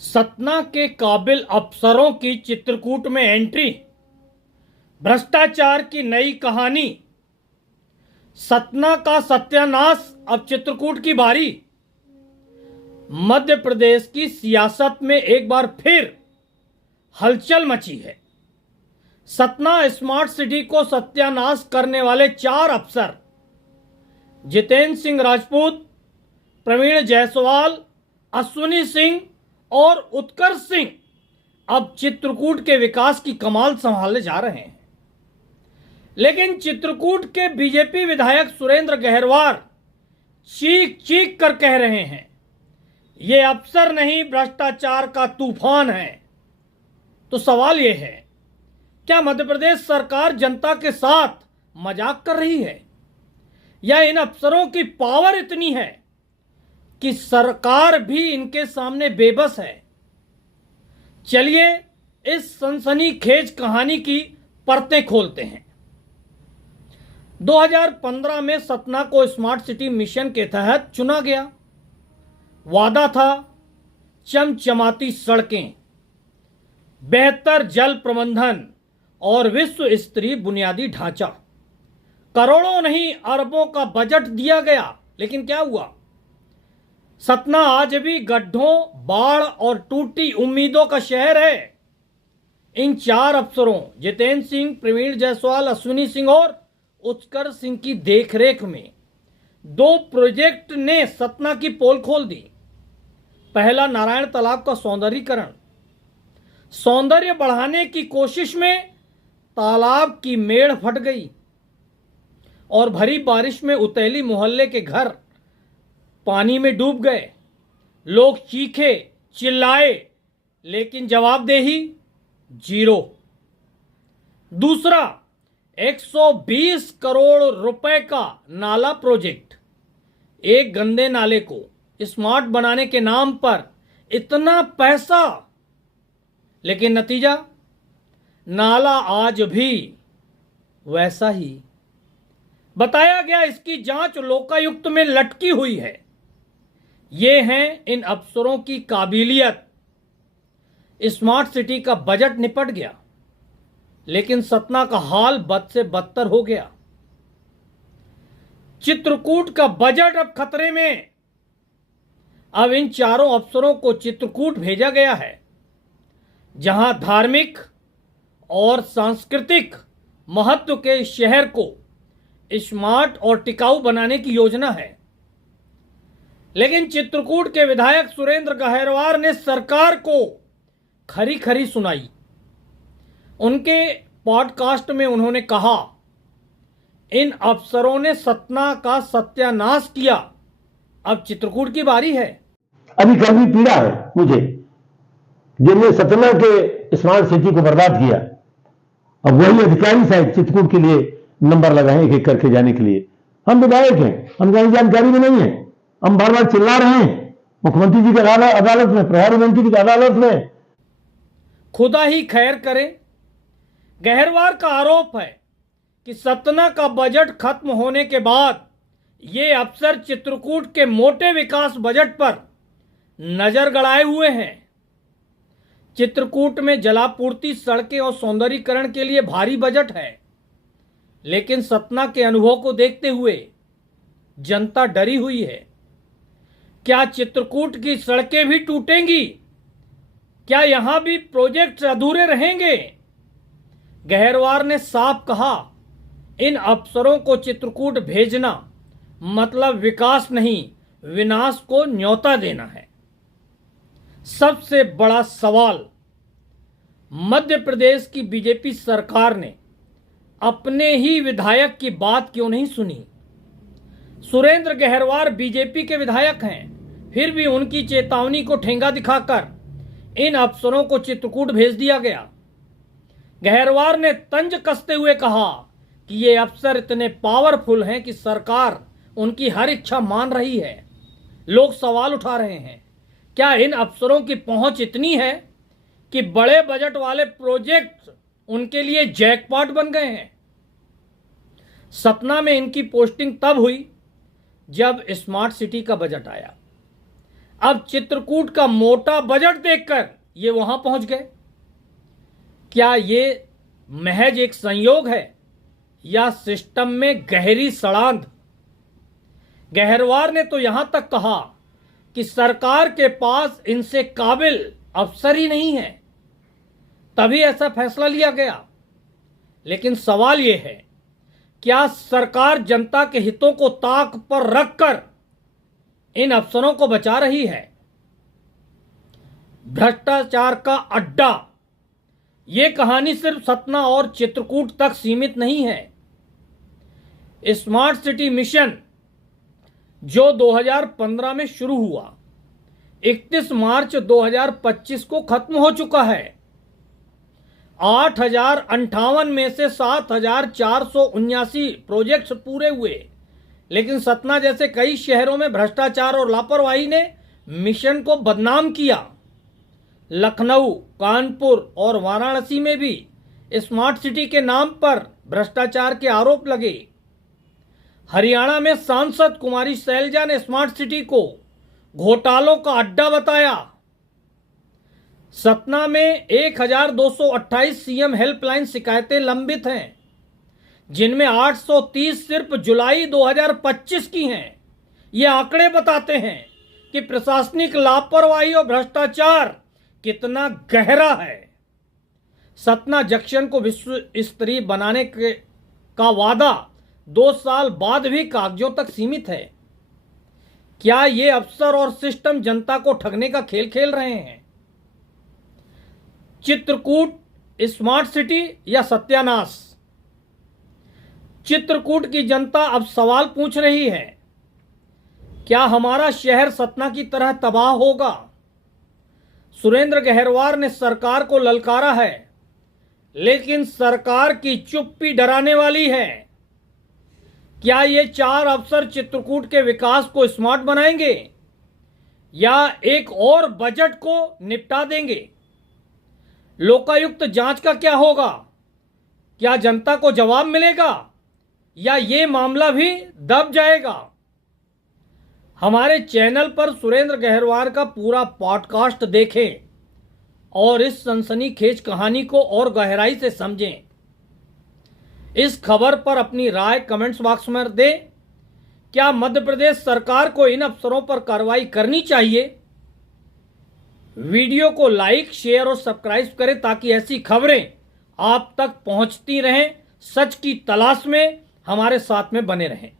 सतना के काबिल अफसरों की चित्रकूट में एंट्री, भ्रष्टाचार की नई कहानी। सतना का सत्यानाश, अब चित्रकूट की बारी। मध्य प्रदेश की सियासत में एक बार फिर हलचल मची है। सतना स्मार्ट सिटी को सत्यानाश करने वाले 4 अफसर जितेंद्र सिंह राजपूत, प्रवीण जायसवाल, अश्विनी सिंह और उत्कर्ष सिंह अब चित्रकूट के विकास की कमान संभालने जा रहे हैं। लेकिन चित्रकूट के बीजेपी विधायक सुरेंद्र गहरवार चीख चीख कर कह रहे हैं, ये अफसर नहीं भ्रष्टाचार का तूफान है। तो सवाल यह है, क्या मध्य प्रदेश सरकार जनता के साथ मजाक कर रही है, या इन अफसरों की पावर इतनी है कि सरकार भी इनके सामने बेबस है? चलिए इस सनसनीखेज कहानी की परतें खोलते हैं। 2015 में सतना को स्मार्ट सिटी मिशन के तहत चुना गया। वादा था चमचमाती सड़कें, बेहतर जल प्रबंधन और विश्व स्तरीय बुनियादी ढांचा। करोड़ों नहीं अरबों का बजट दिया गया, लेकिन क्या हुआ? सतना आज भी गड्ढों, बाढ़ और टूटी उम्मीदों का शहर है। इन 4 अफसरों जितेंद्र सिंह, प्रवीण जायसवाल, अश्विनी सिंह और उत्कर्ष सिंह की देखरेख में 2 प्रोजेक्ट ने सतना की पोल खोल दी। पहला, नारायण तालाब का सौंदर्यीकरण। सौंदर्य बढ़ाने की कोशिश में तालाब की मेड़ फट गई और भरी बारिश में उतैली मोहल्ले के घर पानी में डूब गए। लोग चीखे, चिल्लाए, लेकिन जवाबदेही जीरो। दूसरा, 120 करोड़ रुपए का नाला प्रोजेक्ट। एक गंदे नाले को स्मार्ट बनाने के नाम पर इतना पैसा, लेकिन नतीजा, नाला आज भी वैसा ही। बताया गया इसकी जांच लोकायुक्त में लटकी हुई है। ये हैं इन अफसरों की काबिलियत। स्मार्ट सिटी का बजट निपट गया, लेकिन सतना का हाल बद से बदतर हो गया। चित्रकूट का बजट अब खतरे में। अब इन 4 अफसरों को चित्रकूट भेजा गया है, जहां धार्मिक और सांस्कृतिक महत्व के शहर को स्मार्ट और टिकाऊ बनाने की योजना है। लेकिन चित्रकूट के विधायक सुरेंद्र गहरवार ने सरकार को खरी खरी सुनाई। उनके पॉडकास्ट में उन्होंने कहा, इन अफसरों ने सतना का सत्यानाश किया, अब चित्रकूट की बारी है। अभी कभी पीड़ा है मुझे, जिनने सतना के स्मार्ट सिटी को बर्बाद किया। अब वही अधिकारी शायद चित्रकूट के लिए नंबर लगाए एक एक करके जाने के लिए। हम विधायक हैं, हम कहीं जानकारी में नहीं है। हम बार बार चिल्ला रहे हैं मुख्यमंत्री जी की अदालत में, प्रधानमंत्री जी की अदालत में। खुदा ही खैर करे। गहरवार का आरोप है कि सतना का बजट खत्म होने के बाद ये अफसर चित्रकूट के मोटे विकास बजट पर नजर गड़ाए हुए हैं। चित्रकूट में जलापूर्ति, सड़कें और सौंदर्यीकरण के लिए भारी बजट है, लेकिन सतना के अनुभव को देखते हुए जनता डरी हुई है। क्या चित्रकूट की सड़कें भी टूटेंगी? क्या यहां भी प्रोजेक्ट अधूरे रहेंगे? गहरवार ने साफ कहा, इन अफसरों को चित्रकूट भेजना मतलब विकास नहीं, विनाश को न्योता देना है। सबसे बड़ा सवाल, मध्य प्रदेश की बीजेपी सरकार ने अपने ही विधायक की बात क्यों नहीं सुनी? सुरेंद्र गहरवार बीजेपी के विधायक हैं, फिर भी उनकी चेतावनी को ठेंगा दिखाकर इन अफसरों को चित्रकूट भेज दिया गया। गहरवार ने तंज कसते हुए कहा कि ये अफसर इतने पावरफुल हैं कि सरकार उनकी हर इच्छा मान रही है। लोग सवाल उठा रहे हैं, क्या इन अफसरों की पहुंच इतनी है कि बड़े बजट वाले प्रोजेक्ट उनके लिए जैकपॉट बन गए हैं? सतना में इनकी पोस्टिंग तब हुई जब स्मार्ट सिटी का बजट आया। अब चित्रकूट का मोटा बजट देखकर ये वहां पहुंच गए। क्या ये महज एक संयोग है या सिस्टम में गहरी सड़ांध? गहरवार ने तो यहां तक कहा कि सरकार के पास इनसे काबिल अफसर ही नहीं है, तभी ऐसा फैसला लिया गया। लेकिन सवाल यह है, क्या सरकार जनता के हितों को ताक पर रखकर इन अफसरों को बचा रही है? भ्रष्टाचार का अड्डा ये कहानी सिर्फ सतना और चित्रकूट तक सीमित नहीं है। स्मार्ट सिटी मिशन जो 2015 में शुरू हुआ, 31 मार्च 2025 को खत्म हो चुका है। 8,058 में से 7,479 प्रोजेक्ट्स पूरे हुए, लेकिन सतना जैसे कई शहरों में भ्रष्टाचार और लापरवाही ने मिशन को बदनाम किया। लखनऊ, कानपुर और वाराणसी में भी स्मार्ट सिटी के नाम पर भ्रष्टाचार के आरोप लगे। हरियाणा में सांसद कुमारी शैलजा ने स्मार्ट सिटी को घोटालों का अड्डा बताया। सतना में 1,228 सीएम हेल्पलाइन शिकायतें लंबित हैं, जिनमें 830 सिर्फ जुलाई 2025 की हैं। ये आंकड़े बताते हैं कि प्रशासनिक लापरवाही और भ्रष्टाचार कितना गहरा है। सतना जंक्शन को विश्व स्तरीय बनाने का वादा 2 साल बाद भी कागजों तक सीमित है। क्या ये अफसर और सिस्टम जनता को ठगने का खेल खेल रहे हैं? चित्रकूट स्मार्ट सिटी या सत्यानाश? चित्रकूट की जनता अब सवाल पूछ रही है, क्या हमारा शहर सतना की तरह तबाह होगा? सुरेंद्र गहरवार ने सरकार को ललकारा है, लेकिन सरकार की चुप्पी डराने वाली है। क्या ये 4 अफसर चित्रकूट के विकास को स्मार्ट बनाएंगे या एक और बजट को निपटा देंगे? लोकायुक्त जांच का क्या होगा? क्या जनता को जवाब मिलेगा या ये मामला भी दब जाएगा? हमारे चैनल पर सुरेंद्र गहरवार का पूरा पॉडकास्ट देखें और इस सनसनीखेज कहानी को और गहराई से समझें। इस खबर पर अपनी राय कमेंट्स बॉक्स में दें। क्या मध्य प्रदेश सरकार को इन अफसरों पर कार्रवाई करनी चाहिए? वीडियो को लाइक, शेयर और सब्सक्राइब करें ताकि ऐसी खबरें आप तक पहुंचती रहें। सच की तलाश में हमारे साथ में बने रहें।